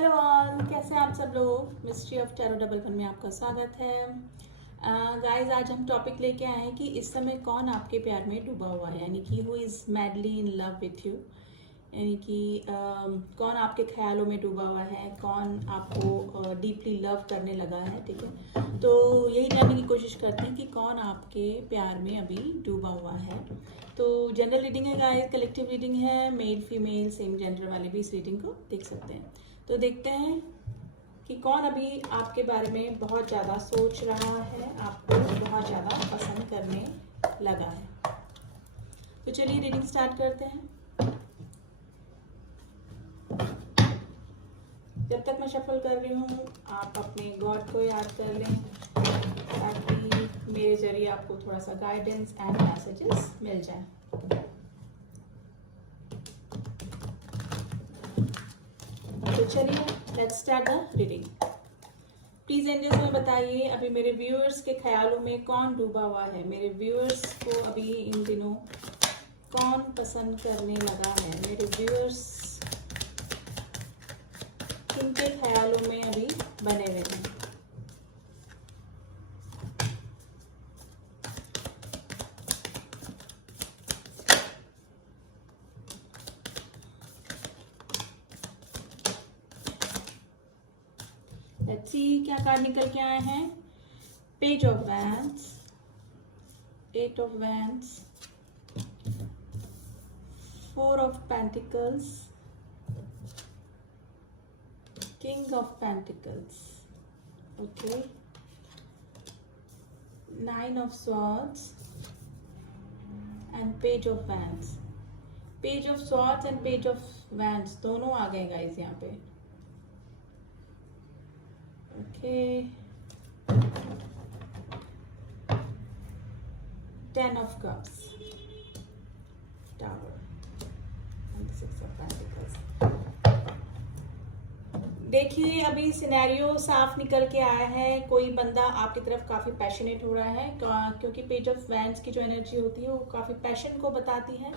Hello all, कैसे हैं आप सब लोग। Mystery of tarot double one में आपका स्वागत है। गाइस, आज हम टॉपिक लेके आए हैं कि इस समय कौन आपके प्यार में डूबा हुआ है, यानी कि who is madly in love with you, यानी कि कौन आपके ख्यालों में डूबा हुआ है, कौन आपको डीपली लव करने लगा है। ठीक है, तो यही जानने की कोशिश करते हैं कि कौन आपके प्यार में अभी डूबा हुआ है। तो जनरल रीडिंग है गाइस, कलेक्टिव रीडिंग है, मेल फीमेल सेम जेंडर वाले भी इस रीडिंग को देख सकते हैं। तो देखते हैं कि कौन अभी आपके बारे में बहुत ज़्यादा सोच रहा है, आपको बहुत ज़्यादा पसंद करने लगा है। तो चलिए रीडिंग स्टार्ट करते हैं। जब तक मैं शफल कर रही हूँ, आप अपने गॉड को याद कर लें ताकि मेरे जरिए आपको थोड़ा सा गाइडेंस एंड मैसेजेस मिल जाए। तो चलिए let's start the reading. Please angels में बताइए अभी मेरे व्यूअर्स के ख्यालों में कौन डूबा हुआ है, मेरे व्यूअर्स को अभी इन दिनों कौन पसंद करने लगा है, मेरे व्यूअर्स किनके ख्यालों में अभी बने हुए हैं। लेट्स सी क्या कार्ड निकल के आए हैं। Page of wands, eight of wands, four of pentacles, king of pentacles, okay, nine of swords and page of wands. Page of swords and page of wands दोनों आ गए गाइस यहाँ पे। Okay, ten of cups, tower and six of pentacles. देखिए अभी scenario साफ निकल के आया है। कोई बंदा आपकी तरफ काफी पैशनेट हो रहा है, क्योंकि पेज ऑफ वैंड्स की जो एनर्जी होती है वो काफी पैशन को बताती है।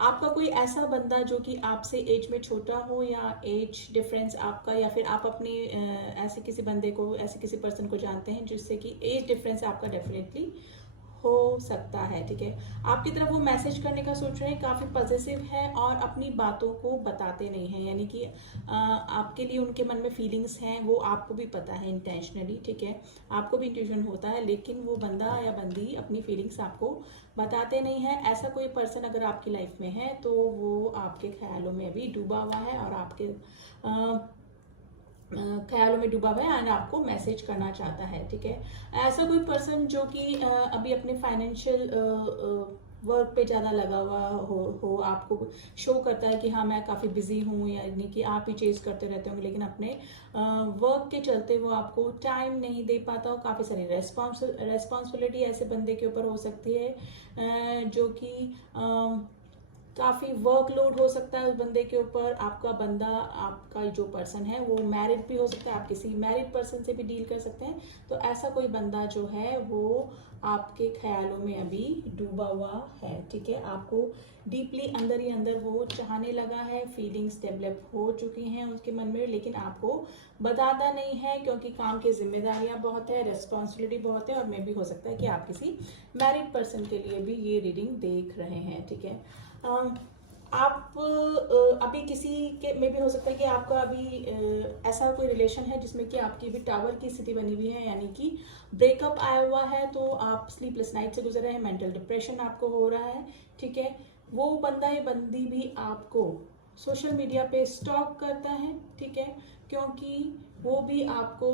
आपका कोई ऐसा बंदा जो कि आपसे एज में छोटा हो, या एज डिफरेंस आपका, या फिर आप अपने ऐसे किसी बंदे को, ऐसे किसी पर्सन को जानते हैं जिससे कि एज डिफरेंस आपका डेफिनेटली हो सकता है। ठीक है, आपकी तरफ वो मैसेज करने का सोच रहे हैं, काफी पॉजिटिव है और अपनी बातों को बताते नहीं है, यानी कि आपके लिए उनके मन में फीलिंग्स हैं, वो आपको भी पता है इंटेंशनली। ठीक है, आपको भी इंट्यूशन होता है, लेकिन वो बंदा या बंदी अपनी फीलिंग्स आपको बताते नहीं है। ऐसा कोई पर्सन अगर आपकी लाइफ में है तो वो आपके ख्यालों में अभी डूबा हुआ है और आपके ख्यालों में डूबा हुआ है एंड आपको मैसेज करना चाहता है। ठीक है, ऐसा कोई पर्सन जो कि अभी अपने फाइनेंशियल वर्क पे ज़्यादा लगा हुआ हो आपको शो करता है कि हाँ मैं काफ़ी बिजी हूँ, यानी कि आप ही चेज करते रहते होंगे, लेकिन अपने वर्क के चलते वो आपको टाइम नहीं दे पाता हो। काफ़ी सारी रेस्पॉन्सिबिलिटी ऐसे बंदे के ऊपर हो सकती है जो कि काफ़ी वर्कलोड हो सकता है उस बंदे के ऊपर। आपका बंदा, आपका जो पर्सन है वो मैरिड भी हो सकता है, आप किसी मैरिड पर्सन से भी डील कर सकते हैं। तो ऐसा कोई बंदा जो है वो आपके ख्यालों में अभी डूबा हुआ है। ठीक है, आपको डीपली अंदर ही अंदर वो चाहने लगा है, फीलिंग्स डेवलप हो चुकी हैं उसके मन में, लेकिन आपको बताता नहीं है क्योंकि काम की जिम्मेदारियां बहुत है, रेस्पॉन्सिबिलिटी बहुत है, और मे भी हो सकता है कि आप किसी मैरिड पर्सन के लिए भी ये रीडिंग देख रहे हैं। ठीक है, आप अभी किसी के में भी हो सकता है कि आपका अभी ऐसा कोई रिलेशन है जिसमें कि आपकी भी टावर की स्थिति बनी हुई है, यानी कि ब्रेकअप आया हुआ है, तो आप स्लीपलेस नाइट से गुजर रहे हैं, मेंटल डिप्रेशन आपको हो रहा है। ठीक है, वो बंदा या बंदी भी आपको सोशल मीडिया पे स्टॉक करता है। ठीक है, क्योंकि वो भी आपको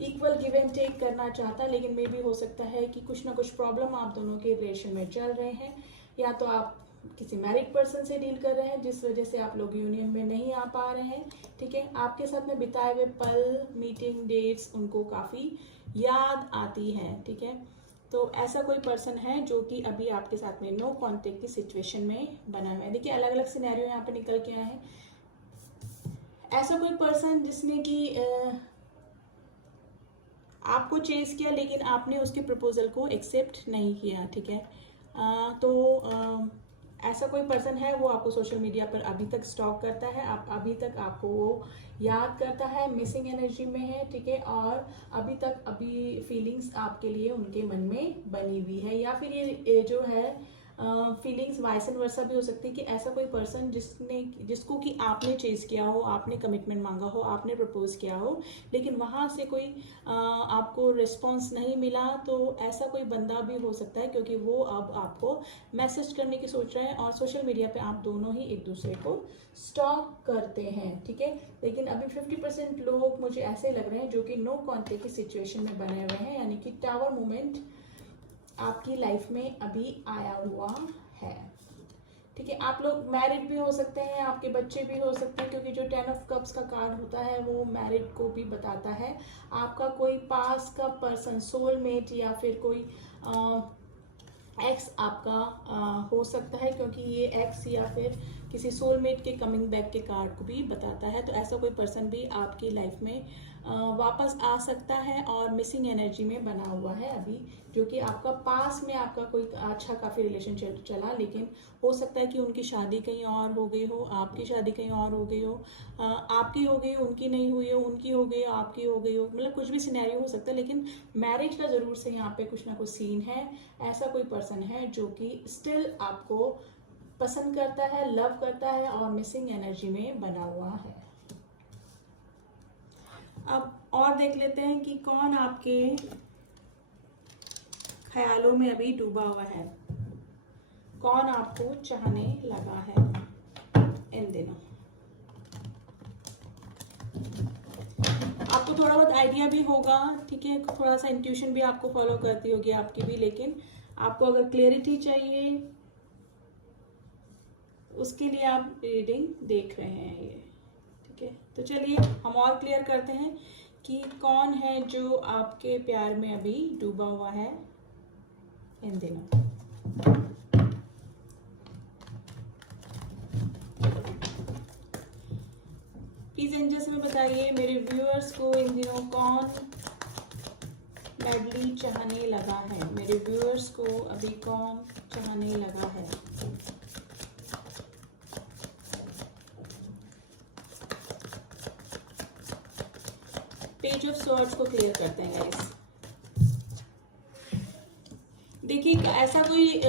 इक्वल गिव एंड टेक करना चाहता है, लेकिन मे भी हो सकता है कि कुछ ना कुछ प्रॉब्लम आप दोनों के रिलेशन में चल रहे हैं, या तो आप किसी मैरिड पर्सन से डील कर रहे हैं जिस वजह से आप लोग यूनियन में नहीं आ पा रहे हैं। ठीक है, आपके साथ में बिताए हुए पल, मीटिंग डेट्स उनको काफ़ी याद आती हैं। ठीक है, तो ऐसा कोई पर्सन है जो कि अभी आपके साथ में नो कॉन्टेक्ट की सिचुएशन में बना हुआ है। देखिए अलग अलग सिनेरियो यहाँ पे निकल के आए हैं। ऐसा कोई पर्सन जिसने कि आपको चेज किया, लेकिन आपने उसके प्रपोजल को एक्सेप्ट नहीं किया। ठीक है, तो ऐसा कोई पर्सन है वो आपको सोशल मीडिया पर अभी तक स्टॉक करता है, आप अभी तक आपको वो याद करता है, मिसिंग एनर्जी में है, ठीक है, और अभी फीलिंग्स आपके लिए उनके मन में बनी हुई है, या फिर ये जो है फीलिंग्स वाइस एंड वर्सा भी हो सकती है कि ऐसा कोई पर्सन जिसको कि आपने चेज किया हो, आपने कमिटमेंट मांगा हो, आपने प्रपोज किया हो, लेकिन वहां से कोई आपको रिस्पॉन्स नहीं मिला, तो ऐसा कोई बंदा भी हो सकता है, क्योंकि वो अब आपको मैसेज करने की सोच रहे हैं और सोशल मीडिया पे आप दोनों ही एक दूसरे को स्टॉक करते हैं, ठीक है। लेकिन अभी 50% लोग मुझे ऐसे लग रहे हैं जो कि नो कॉन्टेक्ट की सिचुएशन में बने हुए हैं, यानी कि टावर मोमेंट आपकी लाइफ में अभी आया हुआ है, ठीक है। आप लोग मैरिड भी हो सकते हैं, आपके बच्चे भी हो सकते हैं, क्योंकि जो 10 ऑफ कप्स का कार्ड होता है वो मैरिड को भी बताता है। आपका कोई पास का पर्सन, सोलमेट या फिर कोई एक्स आपका हो सकता है, क्योंकि ये एक्स या फिर किसी सोलमेट के कमिंग बैक के कार्ड को भी बताता है। तो ऐसा कोई पर्सन भी आपकी लाइफ में वापस आ सकता है और मिसिंग एनर्जी में बना हुआ है अभी, जो कि आपका पास में आपका कोई अच्छा काफ़ी रिलेशनशिप चला, लेकिन हो सकता है कि उनकी शादी कहीं और हो गई हो, आपकी शादी कहीं और हो गई हो, आपकी हो गई, उनकी नहीं हुई हो, उनकी हो गई, आपकी हो गई हो, मतलब कुछ भी सिनेरियो हो सकता है, लेकिन मैरिज का ज़रूर से यहाँ पे कुछ ना कुछ सीन है। ऐसा कोई पर्सन है जो कि स्टिल आपको पसंद करता है, लव करता है और मिसिंग एनर्जी में बना हुआ है। अब और देख लेते हैं कि कौन आपके ख्यालों में अभी डूबा हुआ है, कौन आपको चाहने लगा है इन दिनों। आपको थोड़ा बहुत आइडिया भी होगा, ठीक है, थोड़ा सा इंट्यूशन भी आपको फॉलो करती होगी आपकी भी, लेकिन आपको अगर क्लैरिटी चाहिए उसके लिए आप रीडिंग देख रहे हैं ये, ठीक है। तो चलिए हम और क्लियर करते हैं कि कौन है जो आपके प्यार में अभी डूबा हुआ है इन दिनों। प्लीज एंजल्स में बताइए मेरे व्यूअर्स को इन दिनों कौन मैडली चाहने लगा है, मेरे व्यूअर्स को अभी कौन चाहने लगा है। पेज ऑफ स्वॉर्ड्स को क्लियर करते हैं गाइस। देखिए ऐसा कोई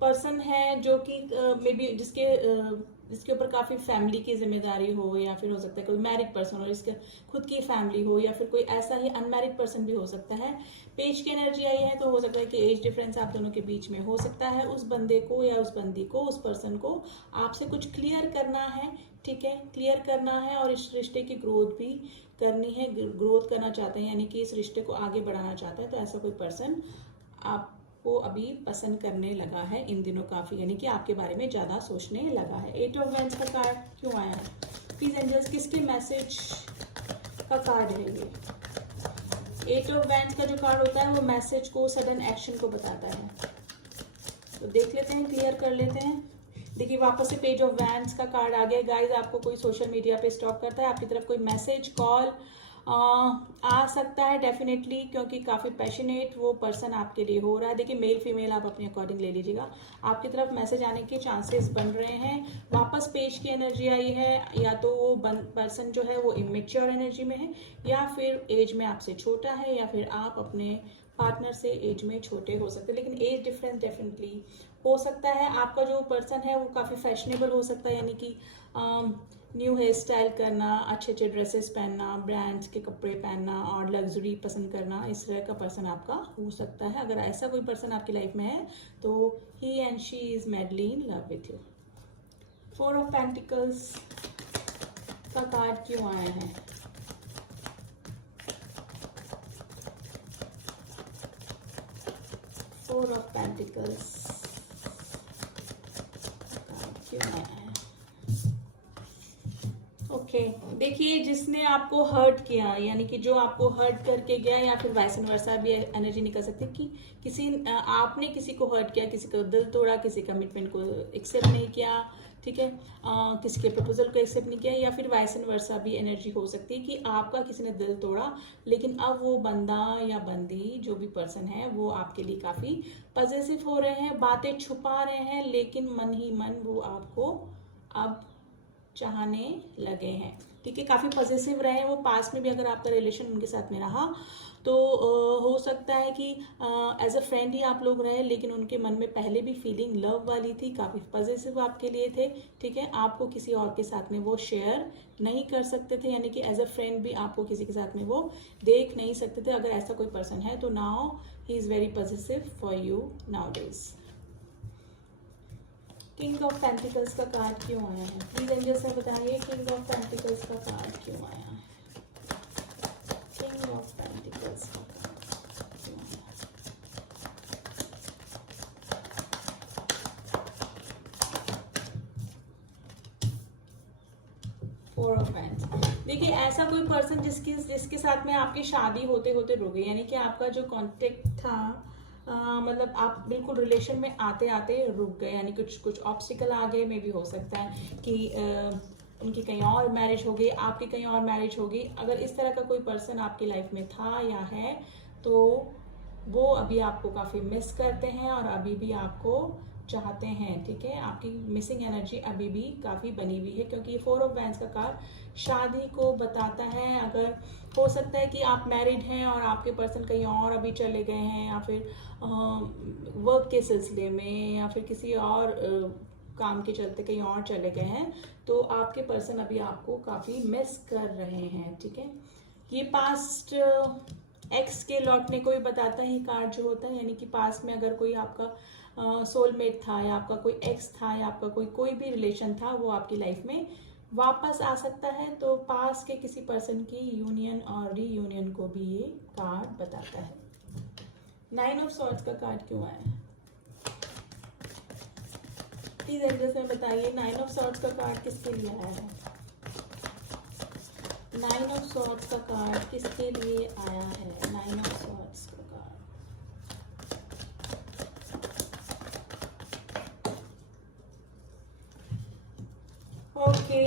पर्सन है जो कि मे बी जिसके ऊपर काफी फैमिली की जिम्मेदारी हो, या फिर हो सकता है कोई मैरिड पर्सन हो जिसके खुद की फैमिली हो, या फिर कोई ऐसा ही अनमैरिड पर्सन भी हो सकता है। पेज की एनर्जी आई है तो हो सकता है कि एज डिफरेंस आप दोनों के बीच में हो सकता है। उस बंदे को या उस बंदी को, उस पर्सन को आपसे कुछ क्लियर करना है, ठीक है, क्लियर करना है, और इस रिश्ते की ग्रोथ भी करनी है, ग्रोथ करना चाहते हैं, यानी कि इस रिश्ते को आगे बढ़ाना चाहते हैं। तो ऐसा कोई पर्सन आपको अभी पसंद करने लगा है इन दिनों काफी, यानी कि आपके बारे में ज्यादा सोचने लगा है। 8 ऑफ वैंड्स का कार्ड क्यों आया है प्लीज एंजल्स, किसके मैसेज का कार्ड है ये। 8 ऑफ वैंड्स का जो कार्ड होता है वो मैसेज को, सडन एक्शन को बताता है। तो देख लेते हैं, क्लियर कर लेते हैं। देखिए वापस से पेज ऑफ वैंड्स का कार्ड आ गया गाइस। आपको कोई सोशल मीडिया पे स्टॉक करता है, आपकी तरफ कोई मैसेज, कॉल आ सकता है डेफिनेटली, क्योंकि काफ़ी पैशनेट वो पर्सन आपके लिए हो रहा है। देखिए मेल फीमेल आप अपने अकॉर्डिंग ले लीजिएगा, आपकी तरफ मैसेज आने के चांसेस बन रहे हैं। वापस पेज की एनर्जी आई है, या तो वो पर्सन जो है वो इमेच्योर एनर्जी में है, या फिर एज में आपसे छोटा है, या फिर आप अपने पार्टनर से एज में छोटे हो सकते हैं, लेकिन एज डिफरेंस डेफिनेटली हो सकता है। आपका जो पर्सन है वो काफ़ी फैशनेबल हो सकता है, यानी कि न्यू हेयर स्टाइल करना, अच्छे अच्छे ड्रेसेस पहनना, ब्रांड्स के कपड़े पहनना और लग्जरी पसंद करना, इस तरह का पर्सन आपका हो सकता है। अगर ऐसा कोई पर्सन आपकी लाइफ में है तो ही and she is madly in love with you. 4 of pentacles का कार्ड क्यों आया है, फोर ऑफ पेंटिकल्स क्यों आया है। ओके देखिए, जिसने आपको हर्ट किया, यानी कि जो आपको हर्ट करके गया, या फिर वाइस वर्सा भी एनर्जी निकल सकती है कि आपने किसी को हर्ट किया, किसी को दिल तोड़ा, किसी कमिटमेंट को एक्सेप्ट नहीं किया, ठीक है, किसी के प्रपोजल को एक्सेप्ट नहीं किया, या फिर वाइस वर्सा भी एनर्जी हो सकती है कि आपका किसी ने दिल तोड़ा, लेकिन अब वो बंदा या बंदी जो भी पर्सन है वो आपके लिए काफी पॉजिटिव हो रहे हैं, बातें छुपा रहे हैं, लेकिन मन ही मन वो आपको अब चाहने लगे हैं, ठीक है, काफी पॉजिटिव रहे हैं वो। पास्ट में भी अगर आपका रिलेशन उनके साथ में रहा तो हो सकता है कि एज अ फ्रेंड ही आप लोग रहे, लेकिन उनके मन में पहले भी फीलिंग लव वाली थी, काफी पॉजिटिव आपके लिए थे, ठीक है, आपको किसी और के साथ में वो शेयर नहीं कर सकते थे, यानी कि एज अ फ्रेंड भी आपको किसी के साथ में वो देख नहीं सकते थे। अगर ऐसा कोई पर्सन है तो now he is very positive for you now days. King of pentacles का कार्ड क्यों आया है? प्लीज एंजल से बताइए, किंग ऑफ पेंटिकल्स का कार्ड क्यों आया है? किंग ऑफ पेंटिकल्स का कार्ड क्यों आया है? Four of paints. देखिए, ऐसा कोई पर्सन जिसके साथ में आपकी शादी होते होते रुक गई, यानी कि आपका जो कॉन्टेक्ट था, मतलब आप बिल्कुल रिलेशन में आते आते रुक गए, यानी कुछ ऑब्स्टिकल आ गए, मे भी हो सकता है कि उनकी कहीं और मैरिज हो गई, आपकी कहीं और मैरिज हो गई। अगर इस तरह का कोई पर्सन आपकी लाइफ में था या है तो वो अभी आपको काफ़ी मिस करते हैं और अभी भी आपको चाहते हैं, ठीक है, आपकी मिसिंग एनर्जी अभी भी काफ़ी बनी हुई है, क्योंकि ये फोर ऑफ वैंड्स का कार्ड शादी को बताता है। अगर हो सकता है कि आप मैरिड हैं और आपके पर्सन कहीं और अभी चले गए हैं, या फिर वर्क के सिलसिले में, या फिर किसी और काम के चलते कहीं और चले गए हैं, तो आपके पर्सन अभी आपको काफ़ी मिस कर रहे हैं, ठीक है। ये पास्ट एक्स के लौटने को भी बताता है कार्ड जो होता है, यानी कि पास्ट में अगर कोई आपका सोलमेट था, या आपका कोई एक्स था, या आपका कोई भी रिलेशन था, वो आपकी लाइफ में वापस आ सकता है। तो पास्ट के किसी पर्सन की यूनियन और रीयूनियन को भी ये कार्ड बताता है। नाइन ऑफ सॉर्ड्स का कार्ड क्यों आया है? प्लीज एंजल्स में बताइए, नाइन ऑफ सॉर्ड्स का कार्ड किसके लिए आया है? नाइन ऑफ सॉर्ड्स का कार्ड किसके लिए आया है? नाइन ऑफ सॉर्ड्स का कार्ड। ओके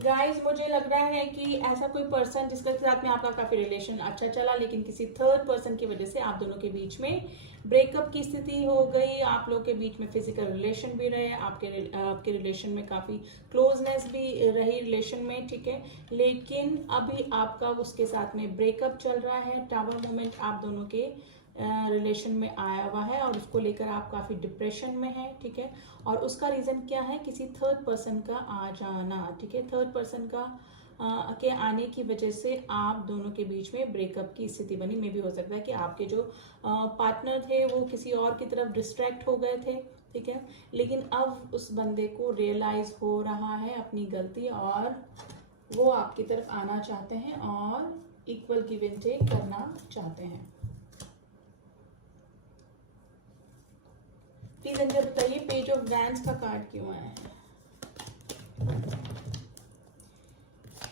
गाइस, मुझे लग रहा है कि ऐसा कोई पर्सन जिसके साथ में आपका काफी रिलेशन अच्छा चला, लेकिन किसी थर्ड पर्सन की वजह से आप दोनों के बीच में ब्रेकअप की स्थिति हो गई। आप लोग के बीच में फिजिकल रिलेशन भी रहे, आपके रिलेशन में काफी क्लोजनेस भी रही रिलेशन में, ठीक है, लेकिन अभी आपका उसके साथ में ब्रेकअप चल रहा है। टावर मोमेंट आप दोनों के रिलेशन में आया हुआ है और उसको लेकर आप काफी डिप्रेशन में हैं, ठीक है, और उसका रीजन क्या है? किसी थर्ड पर्सन का आ जाना, ठीक है, थर्ड पर्सन का के आने की वजह से आप दोनों के बीच में ब्रेकअप की स्थिति बनी। में भी हो सकता है कि आपके जो पार्टनर थे वो किसी और की तरफ डिस्ट्रैक्ट हो गए थे, ठीक है, लेकिन अब उस बंदे को रियलाइज हो रहा है अपनी गलती, और वो आपकी तरफ आना चाहते हैं और इक्वल गिव एंड टेक करना चाहते हैं। प्लीज अंदर बताइए, पेज ऑफ वैंड्स का कार्ड क्यों आया है?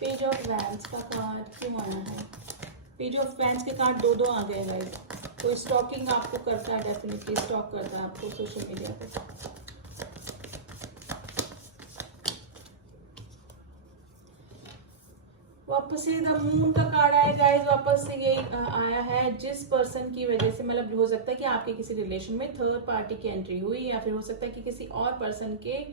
पेज ऑफ वैंड्स का कार्ड क्यों आया है? पेज ऑफ वैंड्स के कार्ड दो आ गए गाइस। तो स्टॉकिंग आपको करता है, डेफिनेटली स्टॉक करता है आपको सोशल मीडिया पे। वापस से द मून का कार्ड आया गाइस, वापस से ये आया है जिस पर्सन की वजह से, मतलब हो सकता है कि आपके किसी रिलेशन में थर्ड पार्टी की एंट्री हुई, या फिर हो सकता है कि किसी और पर्सन के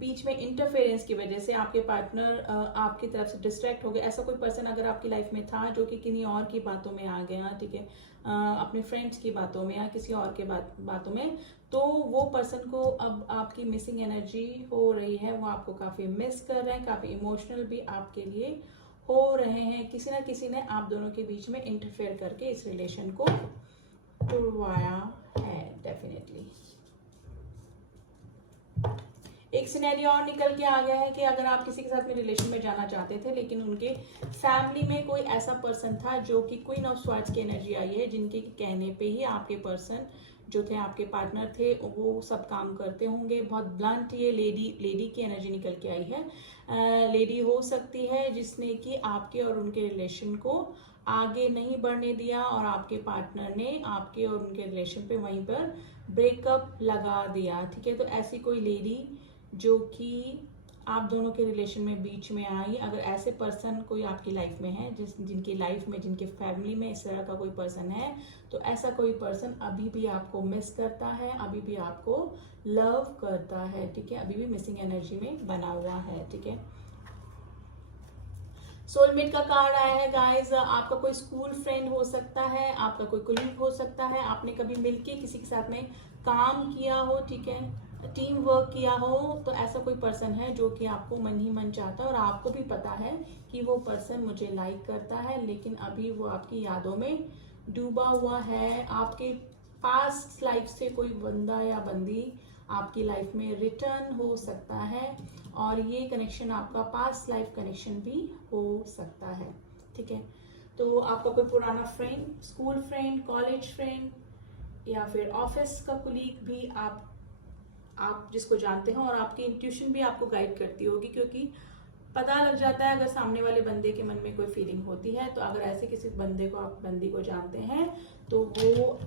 बीच में इंटरफेरेंस की वजह से आपके पार्टनर आपकी तरफ से डिस्ट्रैक्ट हो गए। ऐसा कोई पर्सन अगर आपकी लाइफ में था जो कि किन्हीं और की बातों में आ गया, ठीक है, अपने फ्रेंड्स की बातों में या किसी और के बातों में, तो वो पर्सन को अब आपकी मिसिंग एनर्जी हो रही है, वो आपको काफी मिस कर रहे हैं, काफी इमोशनल भी आपके लिए हो रहे हैं। किसी ना किसी ने आप दोनों के बीच में इंटरफेयर करके इस रिलेशन को तोड़वाया है, डेफिनेटली। एक सिनेरियो और निकल के आ गया है कि अगर आप किसी के साथ में रिलेशन में जाना चाहते थे, लेकिन उनके फैमिली में कोई ऐसा पर्सन था जो कि क्वीन ऑफ स्वार्ड्स की एनर्जी आई है, जिनके कहने पे ही आपके पर्सन जो थे आपके पार्टनर थे वो सब काम करते होंगे। बहुत ब्लंट ये लेडी की एनर्जी निकल के आई है। लेडी हो सकती है जिसने कि आपके और उनके रिलेशन को आगे नहीं बढ़ने दिया और आपके पार्टनर ने आपके और उनके रिलेशन पे वहीं पर ब्रेकअप लगा दिया, ठीक है। तो ऐसी कोई लेडी जो कि आप दोनों के रिलेशन में बीच में आई, अगर ऐसे पर्सन कोई आपकी लाइफ में है, जिनकी लाइफ में, जिनके फैमिली में इस तरह का कोई पर्सन है, तो ऐसा कोई पर्सन अभी भी आपको मिस करता है, अभी भी आपको लव करता है, ठीक है। अभी भी मिसिंग एनर्जी में बना हुआ है, ठीक है। सोलमेट का कार्ड आया है गाइस। आपका कोई स्कूल फ्रेंड हो सकता है, आपका कोई कोलीग हो सकता है, आपने कभी मिलके किसी के साथ में काम किया हो, ठीक है, टीम वर्क किया हो, तो ऐसा कोई पर्सन है जो कि आपको मन ही मन चाहता है और आपको भी पता है कि वो पर्सन मुझे लाइक करता है, लेकिन अभी वो आपकी यादों में डूबा हुआ है। आपके पास्ट लाइफ से कोई बंदा या बंदी आपकी लाइफ में रिटर्न हो सकता है और ये कनेक्शन आपका पास्ट लाइफ कनेक्शन भी हो सकता है, ठीक है। तो आपका कोई पुराना friend, school friend, college friend या फिर ऑफिस का कुलीग भी आप जिसको जानते हो, और आपकी इंट्यूशन भी आपको गाइड करती होगी, क्योंकि पता लग जाता है अगर सामने वाले बंदे के मन में कोई फीलिंग होती है। तो अगर ऐसे किसी बंदे को, आप बंदी को जानते हैं, तो वो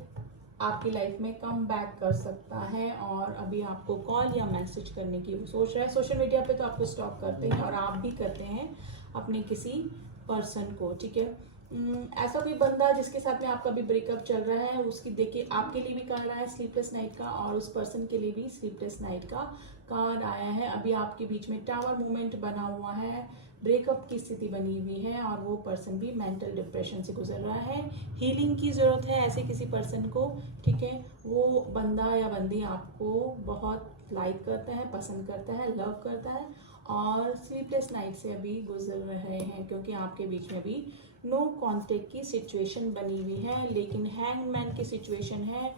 आपकी लाइफ में कम बैक कर सकता है और अभी आपको कॉल या मैसेज करने की सोच रहा है। सोशल मीडिया पे तो आपको स्टॉक करते हैं और आप भी करते हैं अपने किसी पर्सन को, ठीक है। ऐसा कोई बंदा जिसके साथ में आपका भी ब्रेकअप चल रहा है, उसकी देखिए आपके लिए भी कार्ड आया है स्लीपलेस नाइट का और उस पर्सन के लिए भी स्लीपलेस नाइट का कार्ड आया है। अभी आपके बीच में टावर मूवमेंट बना हुआ है, ब्रेकअप की स्थिति बनी हुई है और वो पर्सन भी मेंटल डिप्रेशन से गुजर रहा है। हीलिंग की जरूरत है ऐसे किसी पर्सन को, ठीक है। वो बंदा या बंदी आपको बहुत लाइक करता है, पसंद करता है, लव करता है और स्लीपलेस नाइट से अभी गुजर रहे हैं, क्योंकि आपके बीच में भी नो कांटेक्ट की सिचुएशन बनी हुई है। लेकिन हैंगमैन की सिचुएशन है,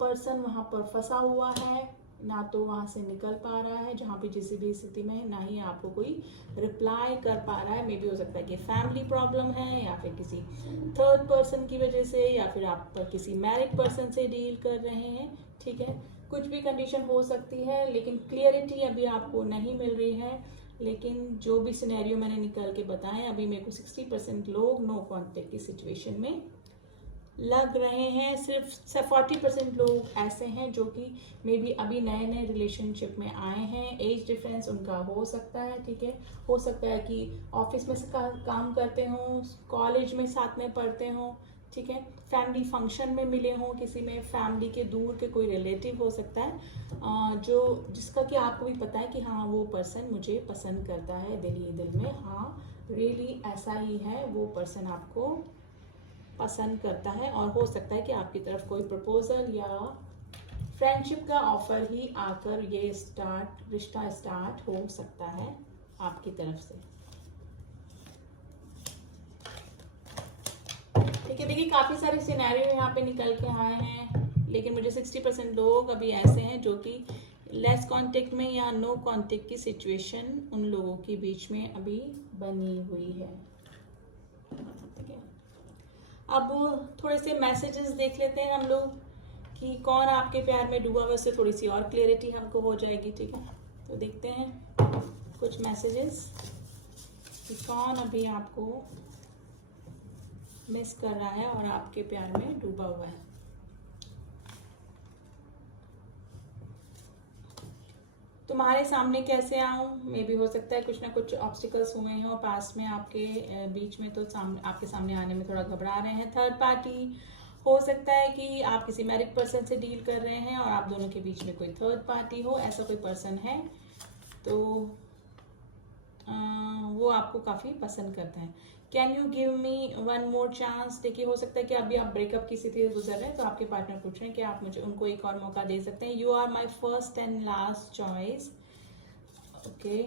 पर्सन वहां पर फंसा हुआ है, ना तो वहां से निकल पा रहा है जहां पे जिस भी स्थिति में है, ना ही आपको कोई रिप्लाई कर पा रहा है। मे बी हो सकता है कि फैमिली प्रॉब्लम है या फिर किसी थर्ड पर्सन की वजह से, या फिर आप किसी मैरिड पर्सन से डील कर रहे हैं, ठीक है। कुछ भी कंडीशन हो सकती है, लेकिन क्लियरिटी अभी आपको नहीं मिल रही है। लेकिन जो भी सिनेरियो मैंने निकाल के बताए, अभी मेरे को 60% लोग नो कॉन्टेक्ट की सिचुएशन में लग रहे हैं। सिर्फ 40% लोग ऐसे हैं जो कि मे बी अभी नए नए रिलेशनशिप में आए हैं। एज डिफरेंस उनका हो सकता है, ठीक है। हो सकता है कि ऑफिस में से काम करते हों, कॉलेज में साथ में पढ़ते हों, ठीक है। फैमिली फंक्शन में मिले हों, किसी में फैमिली के दूर के कोई रिलेटिव हो सकता है जो जिसका कि आपको भी पता है कि हाँ वो पर्सन मुझे पसंद करता है दिल ही दिल में, हाँ रियली ऐसा ही है, वो पर्सन आपको पसंद करता है। और हो सकता है कि आपकी तरफ कोई प्रपोजल या फ्रेंडशिप का ऑफर ही आकर ये रिश्ता स्टार्ट हो सकता है आपकी तरफ से, ठीक है। देखिए काफी सारे सिनेरियो यहाँ पे निकल के आए हैं, लेकिन मुझे 60% लोग अभी ऐसे हैं जो कि लेस कांटेक्ट में या नो कांटेक्ट की सिचुएशन उन लोगों के बीच में अभी बनी हुई है, ठीक है। अब थोड़े से मैसेजेस देख लेते हैं हम लोग कि कौन आपके प्यार में डूबा, वैसे थोड़ी सी और क्लियरिटी हमको हो जाएगी, ठीक है। तो देखते हैं कुछ मैसेजेस कि कौन अभी आपको मिस कर रहा है और आपके प्यार में डूबा हुआ है। तुम्हारे सामने कैसे आऊं, मे भी हो सकता है कुछ ना कुछ ऑब्स्टिकल्स हुए हो पास में आपके बीच में, तो आपके सामने आने में थोड़ा घबरा रहे हैं। थर्ड पार्टी हो सकता है कि आप किसी मैरिड पर्सन से डील कर रहे हैं और आप दोनों के बीच में कोई थर्ड पार्टी हो, ऐसा कोई पर्सन है तो वो आपको काफी पसंद करता है। Can you give me one more chance. देखिए हो सकता है कि अभी आप ब्रेकअप की स्थिति से गुजर रहे हैं, तो आपके पार्टनर पूछ रहे हैं कि आप मुझे उनको एक और मौका दे सकते हैं। You are my first and last choice, okay.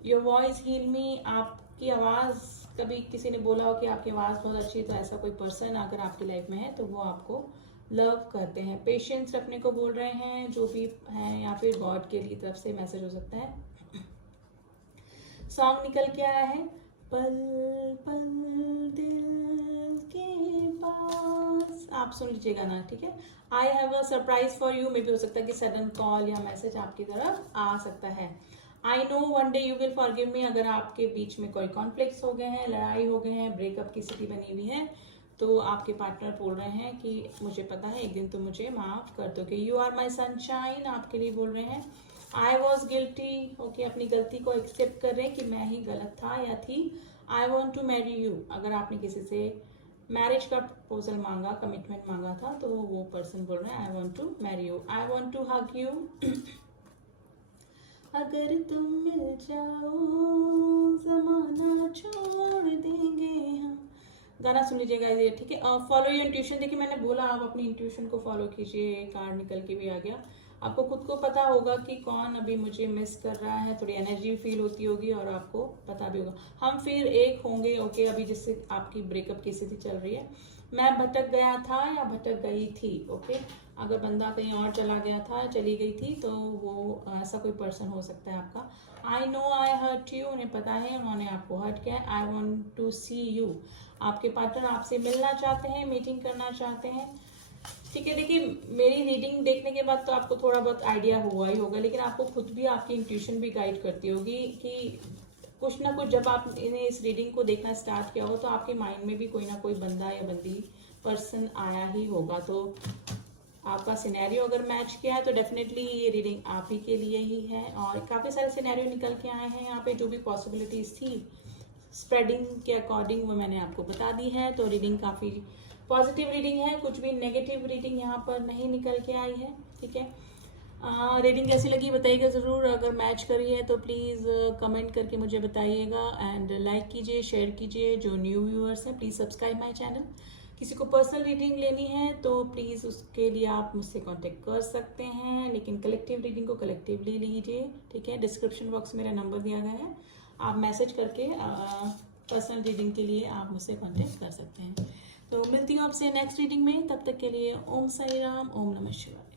Your voice heal me. आपकी आवाज, कभी किसी ने बोला हो कि आपकी आवाज बहुत अच्छी है, तो ऐसा कोई पर्सन अगर आपकी लाइफ में है तो वो आपको लव करते हैं। पेशेंस रखने को बोल रहे हैं जो भी है, या फिर गॉड के लिए तरफ से मैसेज हो सकता है। सॉन्ग निकल के आया है, पल पल दिल के पास, आप सुन लीजिएगा ना, ठीक है। I have a surprise for you, मे भी हो सकता है कि सडन कॉल या मैसेज आपकी तरफ आ सकता है। I know one day you will forgive me, अगर आपके बीच में कोई कॉन्फ्लिक्ट्स हो गए हैं, लड़ाई हो गए हैं, ब्रेकअप की स्थिति बनी हुई है, तो आपके पार्टनर बोल रहे हैं कि मुझे पता है एक दिन तुम मुझे माफ कर दोगे। यू आर माई सनशाइन, आपके लिए बोल रहे हैं। आई वॉज गिल्टी, ओके, अपनी गलती को एक्सेप्ट कर रहे हैं कि मैं ही गलत था या थी। I want to marry you, अगर आपने किसी से मैरिज का प्रपोजल मांगा, कमिटमेंट मांगा था, तो वो पर्सन बोल रहे हैं I want to marry you. I want to hug you, अगर तुम मिल जाओ जमाना छोड़ देंगे हम, गाना सुन लीजिएगा ये, ठीक है। फॉलो योर इंट्यूशन, देखिए मैंने बोला आप अपनी इंट्यूशन को फॉलो कीजिए। कार्ड निकल के भी आ गया, आपको खुद को पता होगा कि कौन अभी मुझे मिस कर रहा है, थोड़ी एनर्जी फील होती होगी और आपको पता भी होगा हम फिर एक होंगे, ओके। अभी जिससे आपकी ब्रेकअप की स्थिति चल रही है, मैं भटक गया था या भटक गई थी, ओके। अगर बंदा कहीं और चला गया था, चली गई थी, तो वो ऐसा कोई पर्सन हो सकता है आपका। I know I hurt you, उन्हें पता है उन्होंने आपको हर्ट किया है। I want to see you, आपके पार्टनर आपसे मिलना चाहते हैं, मीटिंग करना चाहते हैं, ठीक है। देखिए मेरी रीडिंग देखने के बाद तो आपको थोड़ा बहुत आइडिया हुआ ही होगा, लेकिन आपको खुद भी आपकी इंट्यूशन भी गाइड करती होगी कि कुछ ना कुछ, जब आपने इस रीडिंग को देखना स्टार्ट किया हो तो आपके माइंड में भी कोई ना कोई बंदा या बंदी पर्सन आया ही होगा। तो आपका सिनेरियो अगर मैच किया है तो डेफिनेटली ये रीडिंग आप ही के लिए ही है। और काफ़ी सारे सिनेरियो निकल के आए हैं यहाँ पे, जो भी पॉसिबिलिटीज थी स्प्रेडिंग के अकॉर्डिंग वो मैंने आपको बता दी है। तो रीडिंग काफ़ी पॉजिटिव रीडिंग है, कुछ भी नेगेटिव रीडिंग यहाँ पर नहीं निकल के आई है, ठीक है। रीडिंग कैसी लगी बताइएगा ज़रूर, अगर मैच करी है तो प्लीज़ कमेंट करके मुझे बताइएगा। एंड लाइक कीजिए, शेयर कीजिए। जो न्यू व्यूअर्स हैं प्लीज़ सब्सक्राइब माय चैनल। किसी को पर्सनल रीडिंग लेनी है तो प्लीज़ उसके लिए आप मुझसे कांटेक्ट कर सकते हैं, लेकिन कलेक्टिव रीडिंग को कलेक्टिवली लीजिए, ठीक है। डिस्क्रिप्शन बॉक्स में मेरा नंबर दिया गया है, आप मैसेज करके पर्सनल रीडिंग के लिए आप मुझसे कांटेक्ट कर सकते हैं। तो मिलती हूँ आपसे नेक्स्ट रीडिंग में, तब तक के लिए ओम साई राम, ओम नमः शिवाय।